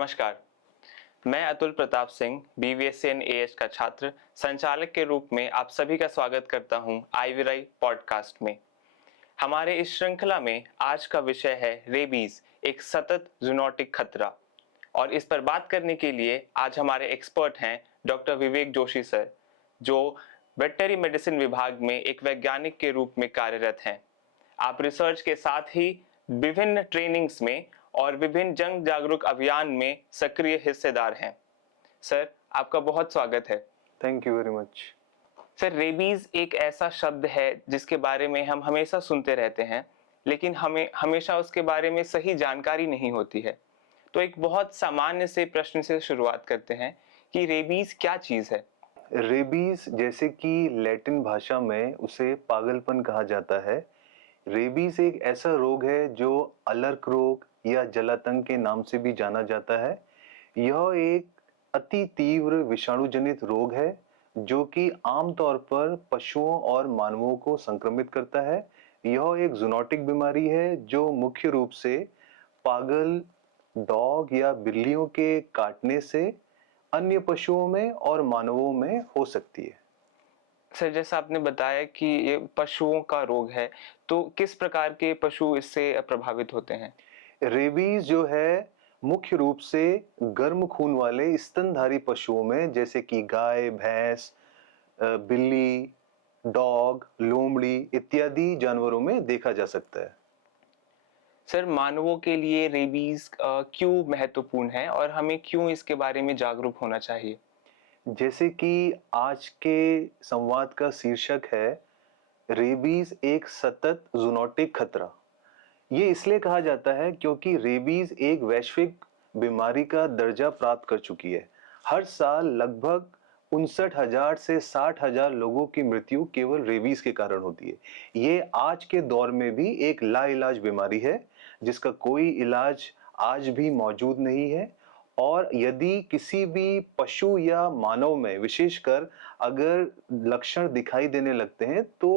नमस्कार। मैं Atul Pratap Singh BVSCN AH का छात्र संचालक के रूप में आप सभी का स्वागत करता हूं आईवीराई पॉडकास्ट में। हमारे इस श्रृंखला में आज का विषय है रेबीज, एक सतत जूनोटिक खतरा। और इस पर बात करने के लिए आज हमारे एक्सपर्ट हैं डॉक्टर विवेक जोशी सर, जो वेटनरी मेडिसिन विभाग में एक वैज्ञानिक के रूप में कार्यरत हैं। आप रिसर्च के साथ ही विभिन्न ट्रेनिंग्स में और विभिन्न जन जागरूक अभियान में सक्रिय हिस्सेदार हैं। सर, आपका बहुत स्वागत है। Thank you very much. Sir, rabies एक ऐसा शब्द है जिसके बारे में हम हमेशा सुनते रहते हैं, लेकिन हमें हमेशा उसके बारे में सही जानकारी नहीं होती है। तो एक बहुत सामान्य से प्रश्न से शुरुआत करते हैं कि रेबीज क्या चीज है। रेबीज, जैसे कि लैटिन भाषा में उसे पागलपन कहा जाता है। रेबीज एक ऐसा रोग है जो अलर्क रोग या जलातंक के नाम से भी जाना जाता है। यह एक अति तीव्र विषाणु जनित रोग है जो कि आमतौर पर पशुओं और मानवों को संक्रमित करता है। यह एक जूनोटिक बीमारी है जो मुख्य रूप से पागल डॉग या बिल्लियों के काटने से अन्य पशुओं में और मानवों में हो सकती है। सर, जैसा आपने बताया कि ये पशुओं का रोग है, तो किस प्रकार के पशु इससे प्रभावित होते हैं? रेबीज जो है मुख्य रूप से गर्म खून वाले स्तनधारी पशुओं में, जैसे कि गाय, भैंस, बिल्ली, डॉग, लोमड़ी इत्यादि जानवरों में देखा जा सकता है। सर, मानवों के लिए रेबीज क्यों महत्वपूर्ण है और हमें क्यों इसके बारे में जागरूक होना चाहिए? जैसे कि आज के संवाद का शीर्षक है रेबीज, एक सतत जूनोटिक खतरा। ये इसलिए कहा जाता है क्योंकि रेबीज एक वैश्विक बीमारी का दर्जा प्राप्त कर चुकी है। हर साल लगभग 59,000 से 60,000 लोगों की मृत्यु केवल रेबीज के कारण होती है। ये आज के दौर में भी एक लाइलाज बीमारी है जिसका कोई इलाज आज भी मौजूद नहीं है। और यदि किसी भी पशु या मानव में विशेषकर अगर लक्षण दिखाई देने लगते हैं तो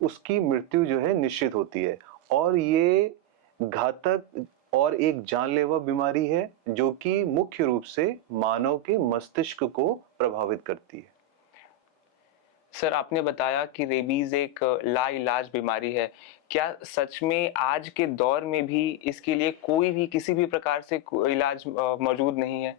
उसकी मृत्यु जो है निश्चित होती है। और ये घातक और एक जानलेवा बीमारी है जो कि मुख्य रूप से मानव के मस्तिष्क को प्रभावित करती है। सर, आपने बताया कि रेबीज एक लाइलाज बीमारी है। क्या सच में आज के दौर में भी इसके लिए कोई भी किसी भी प्रकार से इलाज मौजूद नहीं है?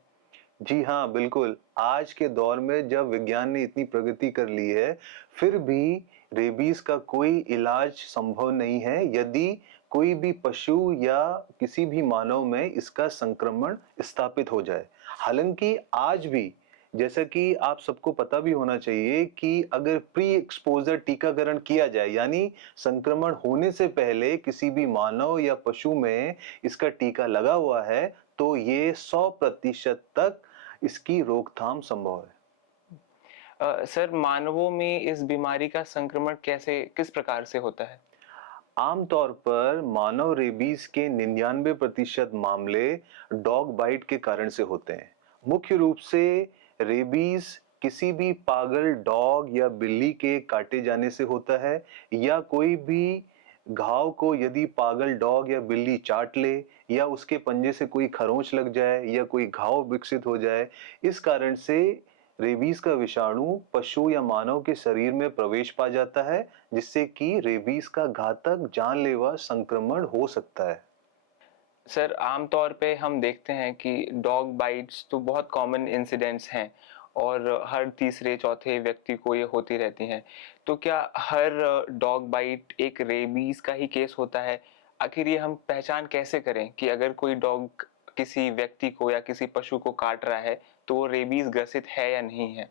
जी हाँ, बिल्कुल। आज के दौर में जब विज्ञान ने इतनी प्रगति कर ली है, फिर भी रेबीज का कोई इलाज संभव नहीं है यदि कोई भी पशु या किसी भी मानव में इसका संक्रमण स्थापित हो जाए। हालांकि आज भी, जैसा कि आप सबको पता भी होना चाहिए कि अगर प्री एक्सपोजर टीकाकरण किया जाए, यानी संक्रमण होने से पहले किसी भी मानव या पशु में इसका टीका लगा हुआ है, तो ये 100% तक इसकी रोकथाम संभव है। सर, मानवों में इस बीमारी का संक्रमण किस प्रकार से होता है? आमतौर पर मानव रेबीज के 99% मामले डॉग बाइट के कारण से होते हैं। मुख्य रूप से रेबीज किसी भी पागल डॉग या बिल्ली के काटे जाने से होता है, या कोई भी घाव को यदि पागल डॉग या बिल्ली चाट ले, या उसके पंजे से कोई खरोंच लग जाए या कोई घाव विकसित हो जाए। इस कारण से रेबीज का विषाणु पशु या मानव के शरीर में प्रवेश पा जाता है, जिससे कि रेबीज का घातक जानलेवा संक्रमण हो सकता है। सर, आमतौर पे हम देखते हैं कि डॉग बाइट्स तो बहुत कॉमन इंसिडेंट्स हैं और हर तीसरे चौथे व्यक्ति को ये होती रहती हैं। तो क्या हर डॉग बाइट एक रेबीज का ही केस होता है? आखिर ये हम पहचान कैसे करें कि अगर कोई डॉग किसी व्यक्ति को या किसी पशु को काट रहा है तो वो रेबीज ग्रसित है या नहीं है?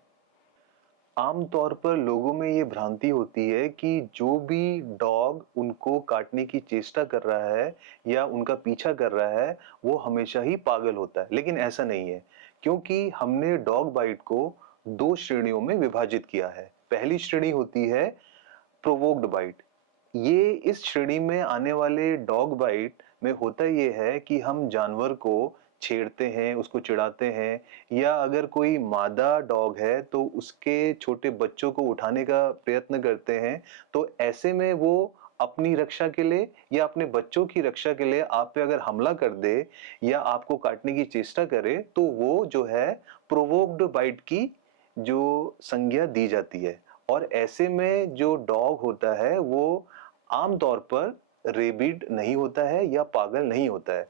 आमतौर पर लोगों में ये भ्रांति होती है कि जो भी डॉग उनको काटने की चेष्टा कर रहा है या उनका पीछा कर रहा है, वो हमेशा ही पागल होता है। लेकिन ऐसा नहीं है, क्योंकि हमने डॉग बाइट को 2 श्रेणियों में विभाजित किया है। पहली श्रेणी होती है प्रोवोक्ड बाइट। ये इस श्रेणी में आने वाले डॉग बाइट में होता ये है कि हम जानवर को छेड़ते हैं, उसको चिढ़ाते हैं, या अगर कोई मादा डॉग है तो उसके छोटे बच्चों को उठाने का प्रयत्न करते हैं। तो ऐसे में वो अपनी रक्षा के लिए या अपने बच्चों की रक्षा के लिए आप पे अगर हमला कर दे या आपको काटने की चेष्टा करे, तो वो जो है प्रोवोक्ड बाइट की जो संज्ञा दी जाती है। और ऐसे में जो डॉग होता है वो आम तौर पर रेबिड नहीं होता है या पागल नहीं होता है।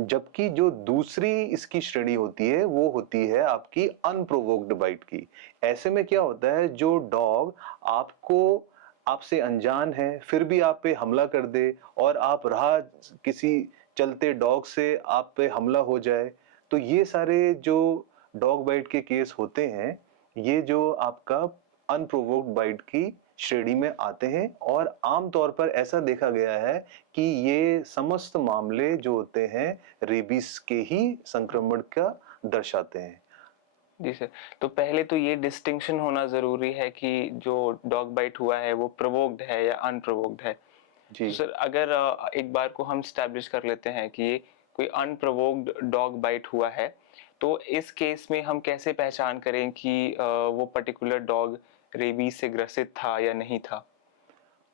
जबकि जो दूसरी इसकी श्रेणी होती है वो होती है आपकी अनप्रोवोक्ड बाइट की। ऐसे में क्या होता है, जो डॉग आपको आपसे अनजान है फिर भी आप पे हमला कर दे और आप राह किसी चलते डॉग से आप पे हमला हो जाए, तो ये सारे जो डॉग बाइट के केस होते हैं, ये जो आपका अनप्रोवोक्ड बाइट की श्रेणी में आते हैं। और आम तौर पर ऐसा देखा गया है कि ये समस्त मामले जो होते हैं रेबीज के ही संक्रमण का दर्शाते हैं। जी सर, तो पहले तो ये डिस्टिंक्शन होना ज़रूरी है कि जो डॉग बाइट हुआ है वो प्रोवोक्ड है या अनप्रोवोक्ड है। तो जी। सर अगर एक बार को हम स्टैब्लिश कर लेते हैं कि ये कोई अनप्रोवोक्ड डॉग बाइट हुआ है, तो इस केस में हम कैसे पहचान करें कि वो पर्टिकुलर डॉग रेबीज से ग्रसित था या नहीं था?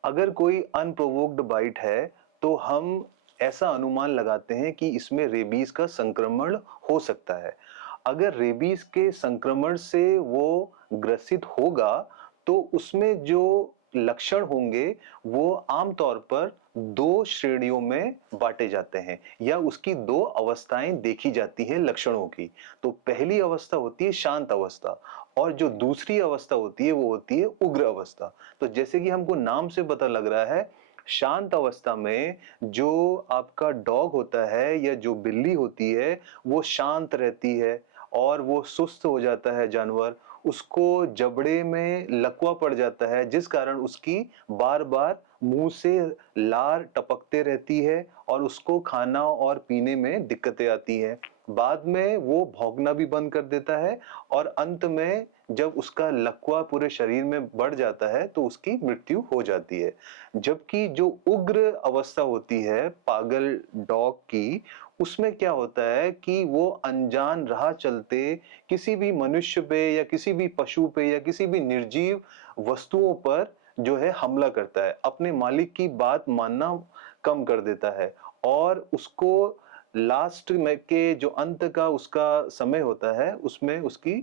अगर कोई अनप्रोवोक्ड बाइट है, तो हम ऐसा अनुमान लगाते हैं कि इसमें रेबीज का संक्रमण हो सकता है। अगर रेबीज के संक्रमण से वो ग्रसित होगा, तो उसमें जो लक्षण होंगे वो आम तौर पर 2 श्रेणियों में बाँटे जाते हैं या उसकी 2 अवस्थाएँ देखी जाती हैं लक्षणों की। तो पहली अवस्था होती है शांत अवस्था और जो दूसरी अवस्था होती है वो होती है उग्र अवस्था। तो जैसे कि हमको नाम से पता लग रहा है, शांत अवस्था में जो आपका डॉग होता है या जो बिल्ली होती है, वो शांत रहती है और वो सुस्त हो जाता है जानवर, उसको जबड़े में लकवा पड़ जाता है, जिस कारण उसकी बार-बार मुँह से लार टपकते रहती है और उसको खाना और पीने में दिक्कतें आती हैं। बाद में वो भौंकना भी बंद कर देता है और अंत में जब उसका लकवा पूरे शरीर में बढ़ जाता है तो उसकी मृत्यु हो जाती है। जबकि जो उग्र अवस्था होती है पागल डॉग की, उसमें क्या होता है कि वो अनजान राह चलते किसी भी मनुष्य पे या किसी भी पशु पे या किसी भी निर्जीव वस्तुओं पर जो है हमला करता है। अपने मालिक की बात मानना कम कर देता है और उसको लास्ट में के जो अंत का उसका समय होता है, उसमें उसकी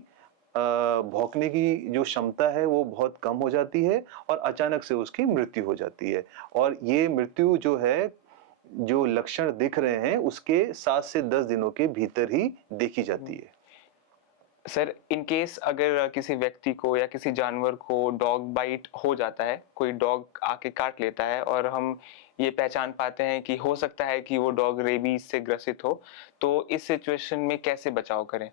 भौंकने की जो क्षमता है वो बहुत कम हो जाती है और अचानक से उसकी मृत्यु हो जाती है। और ये मृत्यु जो है, जो लक्षण दिख रहे हैं उसके 7 से 10 दिनों के भीतर ही देखी जाती है। सर इन केस अगर किसी व्यक्ति को या किसी जानवर को डॉग बाइट हो जाता है, कोई डॉग आके काट लेता है और हम ये पहचान पाते हैं कि हो सकता है कि वो डॉग रेबीज से ग्रसित हो, तो इस सिचुएशन में कैसे बचाव करें?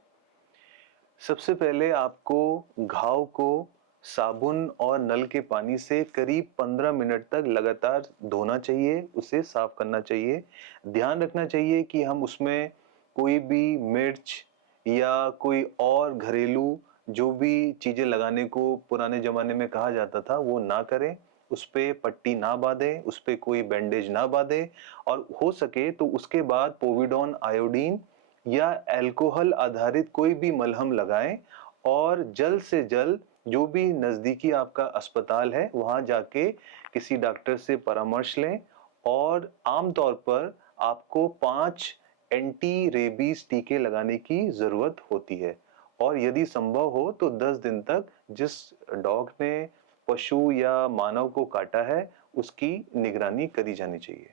सबसे पहले आपको घाव को साबुन और नल के पानी से करीब 15 मिनट तक लगातार धोना चाहिए, उसे साफ करना चाहिए। ध्यान रखना चाहिए कि हम उसमें कोई भी मिर्च या कोई और घरेलू जो भी चीज़ें लगाने को पुराने ज़माने में कहा जाता था, वो ना करें। उस पे पट्टी ना बाँधें, उस पे कोई बैंडेज ना बाँधें और हो सके तो उसके बाद पोविडॉन आयोडीन या अल्कोहल आधारित कोई भी मलहम लगाएं और जल्द से जल्द जो भी नज़दीकी आपका अस्पताल है वहाँ जाके किसी डॉक्टर से परामर्श लें। और आम तौर पर आपको 5 एंटी रेबीज टीके लगाने की ज़रूरत होती है और यदि संभव हो तो 10 दिन तक जिस डॉग ने पशु या मानव को काटा है उसकी निगरानी करी जानी चाहिए।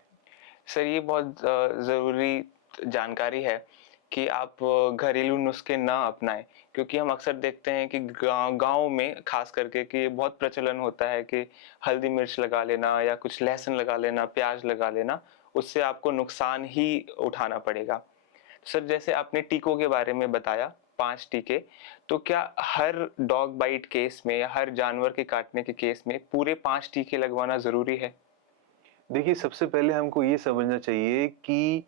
सर ये बहुत ज़रूरी जानकारी है कि आप घरेलू नुस्खे ना अपनाएं, क्योंकि हम अक्सर देखते हैं कि गाँव में खास करके कि बहुत प्रचलन होता है कि हल्दी मिर्च लगा लेना या कुछ लहसुन लगा लेना, प्याज लगा लेना, उससे आपको नुकसान ही उठाना पड़ेगा। सर जैसे आपने टीकों के बारे में बताया, 5 टीके, तो क्या हर डॉग बाइट केस में या हर जानवर के काटने के केस में पूरे 5 टीके लगवाना ज़रूरी है? देखिए, सबसे पहले हमको ये समझना चाहिए कि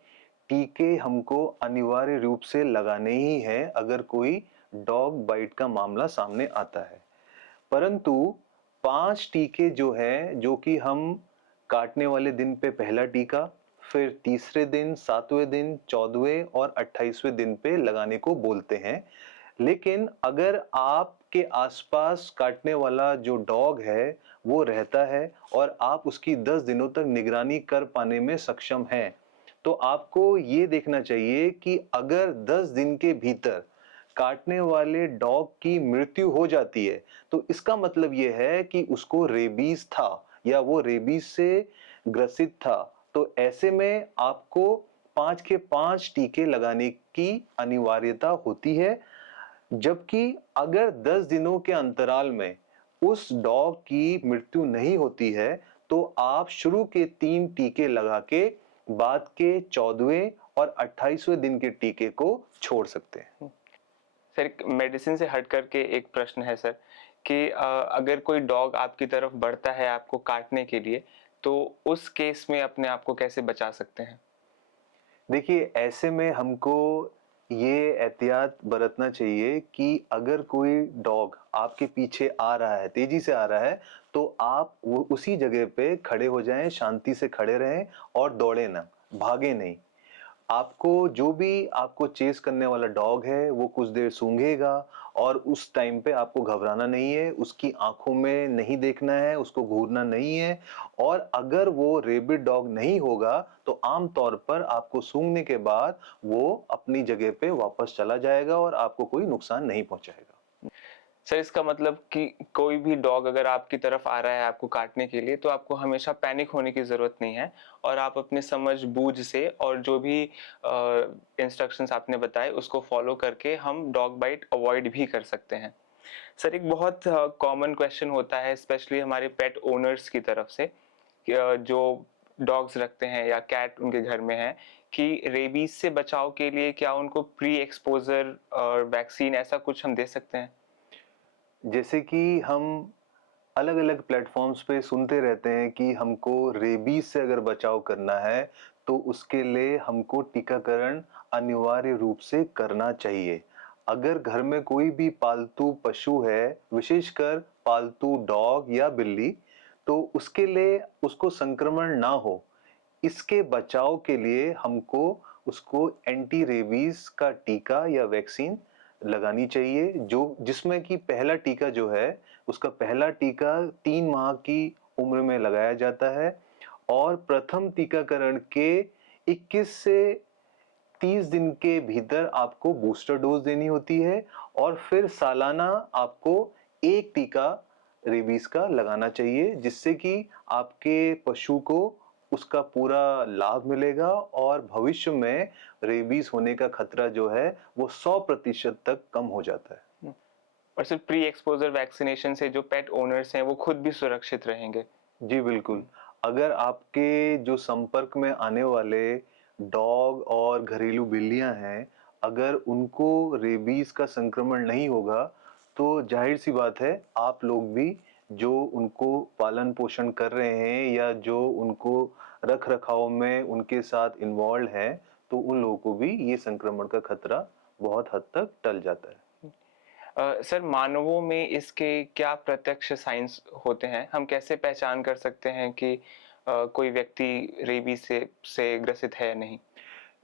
टीके हमको अनिवार्य रूप से लगाने ही हैं अगर कोई डॉग बाइट का मामला सामने आता है। परंतु 5 टीके जो हैं, जो कि हम काटने वाले दिन पे पहला टीका, फिर तीसरे दिन, 7वें दिन, 14वें और 28वें दिन पे लगाने को बोलते हैं। लेकिन अगर आपके आसपास काटने वाला जो डॉग है वो रहता है और आप उसकी 10 दिनों तक निगरानी कर पाने में सक्षम हैं, तो आपको ये देखना चाहिए कि अगर 10 दिन के भीतर काटने वाले डॉग की मृत्यु हो जाती है, तो इसका मतलब ये है कि उसको रेबीज था या वो रेबीज से ग्रसित था। तो ऐसे में आपको 5 के 5 टीके लगाने की अनिवार्यता होती है। जबकि अगर 10 दिनों के अंतराल में उस डॉग की मृत्यु नहीं होती है, तो आप शुरू के 3 टीके लगा के बाद के 14वें और 28वें दिन के टीके को छोड़ सकते हैं। सर, एक मेडिसिन से हट करके एक प्रश्न है सर कि अगर कोई डॉग आपकी तरफ बढ़ता है आपको काटने के लिए, तो उस केस में अपने आप को कैसे बचा सकते हैं? देखिए, ऐसे में हमको ये एहतियात बरतना चाहिए कि अगर कोई डॉग आपके पीछे आ रहा है, तेजी से आ रहा है, तो आप वो उसी जगह पे खड़े हो जाएं, शांति से खड़े रहें और दौड़े ना, भागे नहीं। आपको जो भी आपको चेस करने वाला डॉग है, वो कुछ देर सूंघेगा और उस टाइम पे आपको घबराना नहीं है, उसकी आँखों में नहीं देखना है, उसको घूरना नहीं है और अगर वो रेबिड डॉग नहीं होगा, तो आम तौर पर आपको सूंघने के बाद वो अपनी जगह पे वापस चला जाएगा और आपको कोई नुकसान नहीं पहुँचाएगा। सर, इसका मतलब कि कोई भी डॉग अगर आपकी तरफ आ रहा है आपको काटने के लिए, तो आपको हमेशा पैनिक होने की ज़रूरत नहीं है और आप अपने समझ-बूझ से और जो भी इंस्ट्रक्शंस आपने बताए उसको फॉलो करके हम डॉग बाइट अवॉइड भी कर सकते हैं। सर, एक बहुत कॉमन क्वेश्चन होता है स्पेशली हमारे पेट ओनर्स की तरफ से कि जो डॉग्स रखते हैं या कैट उनके घर में है कि रेबीज से बचाव के लिए क्या उनको प्री एक्सपोजर वैक्सीन ऐसा कुछ हम दे सकते हैं? जैसे कि हम अलग-अलग प्लेटफ़ॉर्म्स पे सुनते रहते हैं कि हमको रेबीज़ से अगर बचाव करना है, तो उसके लिए हमको टीकाकरण अनिवार्य रूप से करना चाहिए। अगर घर में कोई भी पालतू पशु है, विशेषकर पालतू डॉग या बिल्ली, तो उसके लिए उसको संक्रमण ना हो, इसके बचाव के लिए हमको उसको एंटी रेबीज का टीका या वैक्सीन लगानी चाहिए, जो जिसमें कि पहला टीका जो है उसका पहला टीका 3 माह की उम्र में लगाया जाता है और प्रथम टीकाकरण के 21 से 30 दिन के भीतर आपको बूस्टर डोज देनी होती है और फिर सालाना आपको एक टीका रेबीज का लगाना चाहिए, जिससे कि आपके पशु को उसका पूरा लाभ मिलेगा और भविष्य में रेबीज होने का खतरा जो है वो 100% तक कम हो जाता है। और सिर्फ प्री एक्सपोजर वैक्सीनेशन से जो पेट ओनर्स हैं वो खुद भी सुरक्षित रहेंगे। जी बिल्कुल। अगर आपके जो संपर्क में आने वाले डॉग और घरेलू बिल्लियां हैं, अगर उनको रेबीज का संक्रमण नहीं होगा, तो जाहिर-सी बात है आप लोग भी जो उनको पालन-पोषण कर रहे हैं या जो उनको रख-रखाव में उनके साथ इन्वॉल्व्ड हैं, तो उन लोगों को भी ये संक्रमण का खतरा बहुत हद तक टल जाता है। सर, मानवों में इसके क्या प्रत्यक्ष साइंस होते हैं? हम कैसे पहचान कर सकते हैं कि कोई व्यक्ति रेबीज से ग्रसित है या नहीं?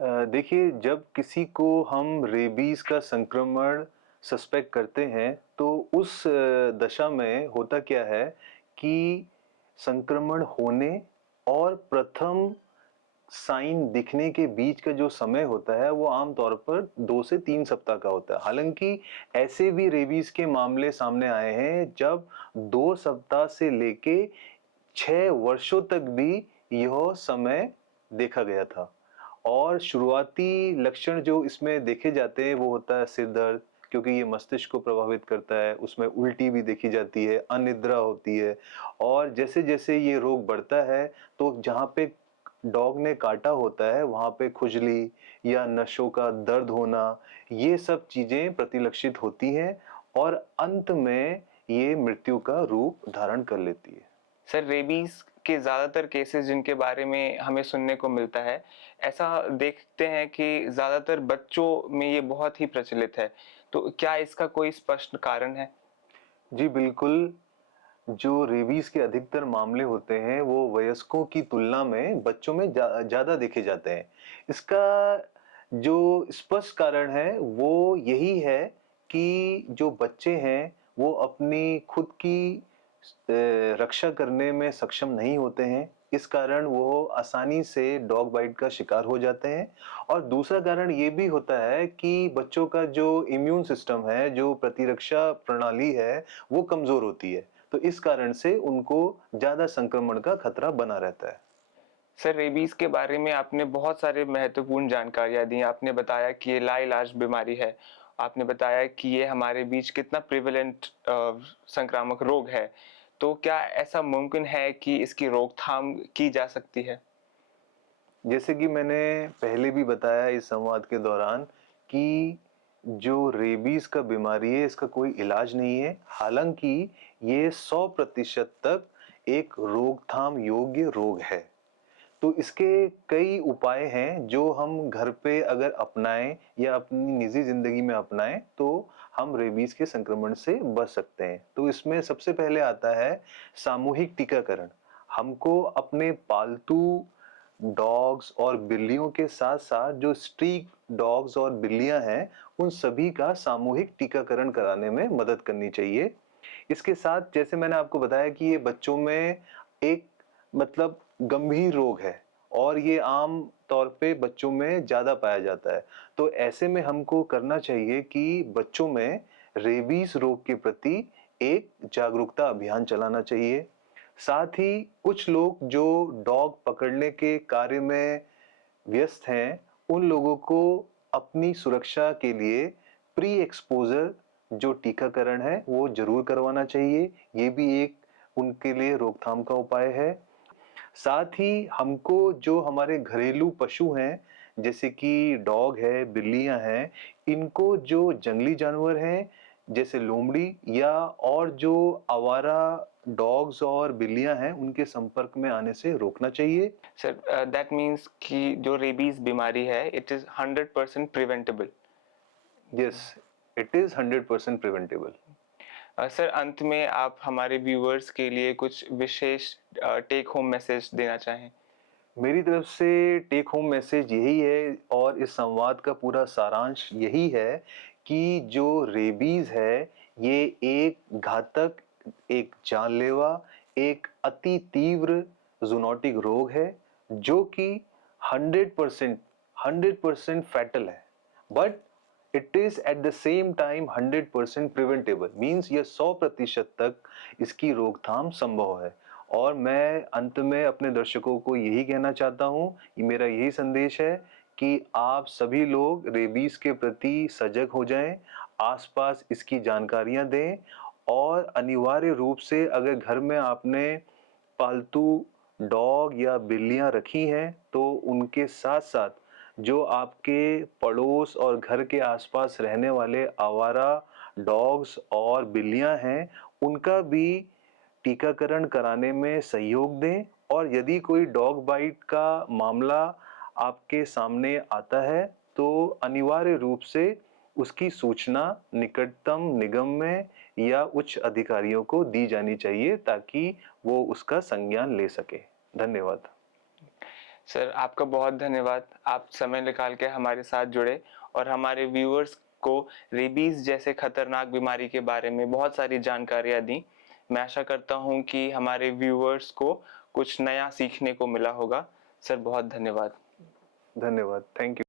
देखिए, जब किसी को हम रेबीज का संक्रमण सस्पेक्ट करते हैं, तो उस दशा में होता क्या है कि संक्रमण होने और प्रथम साइन दिखने के बीच का जो समय होता है, वो आम तौर पर 2 से 3 सप्ताह का होता है। हालाँकि ऐसे भी रेबीज के मामले सामने आए हैं, जब 2 सप्ताह से लेके 6 वर्षों तक भी यह समय देखा गया था। और शुरुआती लक्षण जो इसमें देखे जाते हैं वो होता है सिर दर्द, क्योंकि ये मस्तिष्क को प्रभावित करता है, उसमें उल्टी भी देखी जाती है, अनिद्रा होती है और जैसे-जैसे ये रोग बढ़ता है तो जहाँ पे डॉग ने काटा होता है वहाँ पे खुजली या नसों का दर्द होना, ये सब चीज़ें प्रतिलक्षित होती हैं और अंत में ये मृत्यु का रूप धारण कर लेती है। सर, रेबीज के ज़्यादातर केसेस जिनके बारे में हमें सुनने को मिलता है, ऐसा देखते हैं कि ज़्यादातर बच्चों में ये बहुत ही प्रचलित है। तो क्या इसका कोई स्पष्ट कारण है? जी बिल्कुल, जो रेबीज के अधिकतर मामले होते हैं वो वयस्कों की तुलना में बच्चों में ज़्यादा देखे जाते हैं। इसका जो स्पष्ट कारण है वो यही है कि जो बच्चे हैं वो अपनी खुद की रक्षा करने में सक्षम नहीं होते हैं, इस कारण वो आसानी से डॉग बाइट का शिकार हो जाते हैं। और दूसरा कारण ये भी होता है कि बच्चों का जो इम्यून सिस्टम है, जो प्रतिरक्षा प्रणाली है, वो कमज़ोर होती है। तो इस कारण से उनको ज़्यादा संक्रमण का खतरा बना रहता है। सर, रेबीज के बारे में आपने बहुत सारे महत्वपूर्ण जानकारियां दी। आपने बताया कि ये लाइलाज बीमारी है। आपने बताया कि ये हमारे बीच कितना प्रिवेलेंट संक्रामक रोग है। तो क्या ऐसा मुमकिन है कि इसकी रोकथाम की जा सकती है? जैसे कि मैंने पहले भी बताया इस संवाद के दौरान कि जो रेबीज का बीमारी है इसका कोई इलाज नहीं है। हालांकि ये 100% तक एक रोकथाम योग्य रोग है। तो इसके कई उपाय हैं जो हम घर पे अगर अपनाएं या अपनी निजी जिंदगी में अपनाएं तो हम रेबीज के संक्रमण से बच सकते हैं। तो इसमें सबसे पहले आता है सामूहिक टीकाकरण। हमको अपने पालतू डॉग्स और बिल्लियों के साथ साथ जो स्ट्रीट डॉग्स और बिल्लियां हैं उन सभी का सामूहिक टीकाकरण कराने में मदद करनी चाहिए। इसके साथ जैसे मैंने आपको बताया कि ये बच्चों में एक मतलब गंभीर रोग है और ये आम तौर पे बच्चों में ज़्यादा पाया जाता है। तो ऐसे में हमको करना चाहिए कि बच्चों में रेबीज रोग के प्रति एक जागरूकता अभियान चलाना चाहिए। साथ ही कुछ लोग जो डॉग पकड़ने के कार्य में व्यस्त हैं, उन लोगों को अपनी सुरक्षा के लिए प्री एक्सपोज़र जो टीकाकरण है, वो ज़रूर करवाना चाहिए। ये भी एक उनके लिए रोकथाम का उपाय है। साथ ही हमको जो हमारे घरेलू पशु हैं, जैसे कि डॉग है, बिल्लियाँ हैं, इनको जो जंगली जानवर हैं, जैसे लोमड़ी या और जो आवारा डॉग्स और बिल्लियाँ हैं, उनके संपर्क में आने से रोकना चाहिए। सर, दैट मीन्स कि जो रेबीज बीमारी है it is 100% preventable. Yes, it is 100% preventable. Sir, अंत में आप हमारे व्यूअर्स के लिए कुछ विशेष टेक होम मैसेज देना चाहें? मेरी तरफ से टेक होम मैसेज यही है और इस संवाद का पूरा सारांश यही है कि जो रेबीज है ये एक घातक, एक जानलेवा, एक अति तीव्र जूनोटिक रोग है जो कि 100% फैटल है, but it is at the same time 100% preventable. Means ये 100% तक इसकी रोकथाम संभव है। और मैं अंत में अपने दर्शकों को यही कहना चाहता हूँ, कि मेरा यही संदेश है कि आप सभी लोग रेबीज के प्रति सजग हो जाएं, आसपास इसकी जानकारियां दें और अनिवार्य रूप से अगर घर में आपने पालतू डॉग या बिल्लियां रखी हैं तो उनके साथ साथ जो आपके पड़ोस और घर के आसपास रहने वाले आवारा डॉग्स और बिल्लियां हैं उनका भी टीकाकरण कराने में सहयोग दें। और यदि कोई डॉग बाइट का मामला आपके सामने आता है तो अनिवार्य रूप से उसकी सूचना निकटतम निगम में या उच्च अधिकारियों को दी जानी चाहिए ताकि वो उसका संज्ञान ले सके। धन्यवाद। सर, आपका बहुत धन्यवाद। आप समय निकाल के हमारे साथ जुड़े और हमारे व्यूअर्स को रेबीज जैसे खतरनाक बीमारी के बारे में बहुत सारी जानकारियां दी। मैं आशा करता हूं कि हमारे व्यूअर्स को कुछ नया सीखने को मिला होगा। सर, बहुत धन्यवाद। धन्यवाद। Thank you.